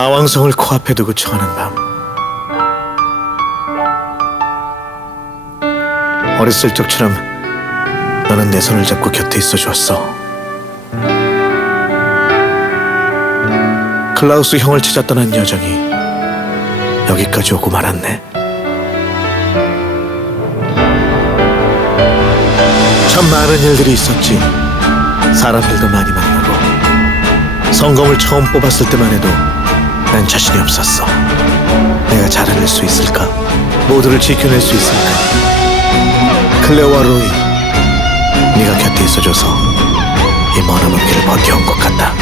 마왕성을 코앞에 두고 청하는 밤. 어렸을 적처럼 너는 내 손을 잡고 곁에 있어 주었어. 클라우스 형을 찾아 떠난 여정이 여기까지 오고 말았네. 참 많은 일들이 있었지. 사람들도 많이 만나고 성검을 처음 뽑았을 때만 해도 난 자신이 없었어. 내가 잘해낼 수 있을까? 모두를 지켜낼 수 있을까? 클레오와 로이, 네가 곁에 있어줘서 이 머나먼 길을 버텨온 것 같다.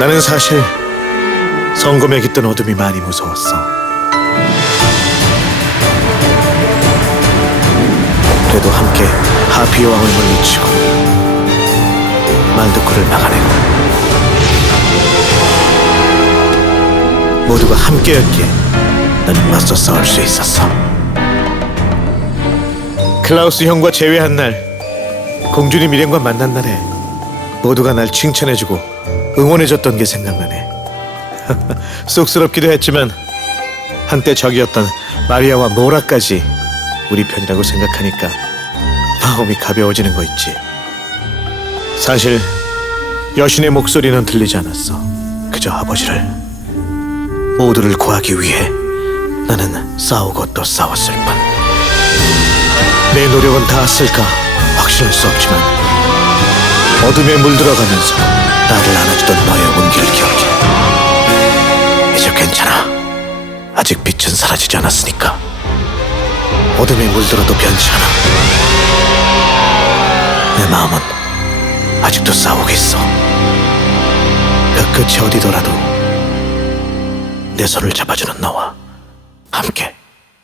나는 사실 성검에 깃든 어둠이 많이 무서웠어. 그래도 함께 하피 여왕을 물리치고 말드쿠를 막아내고 모두가 함께였기에 나는 맞서 싸울 수 있었어. 클라우스 형과 재회한 날, 공주님 미련과 만난 날에 모두가 날 칭찬해주고 응원해줬던 게 생각나네. 쑥스럽기도 했지만 한때 적이었던 마리아와 모라까지 우리 편이라고 생각하니까 마음이 가벼워지는 거 있지. 사실 여신의 목소리는 들리지 않았어. 그저 아버지를 모두를 구하기 위해 나는 싸우고 또 싸웠을 뿐. 내 노력은 닿았을까 확신할 수 없지만 어둠에 물들어가면서 나를 안아주던 너의 온기를 기억해. 이제 괜찮아. 아직 빛은 사라지지 않았으니까. 어둠에 물들어도 변치 않아. 내 마음은 아직도 싸우고 있어. 그 끝이 어디더라도 내 손을 잡아주는 너와 함께.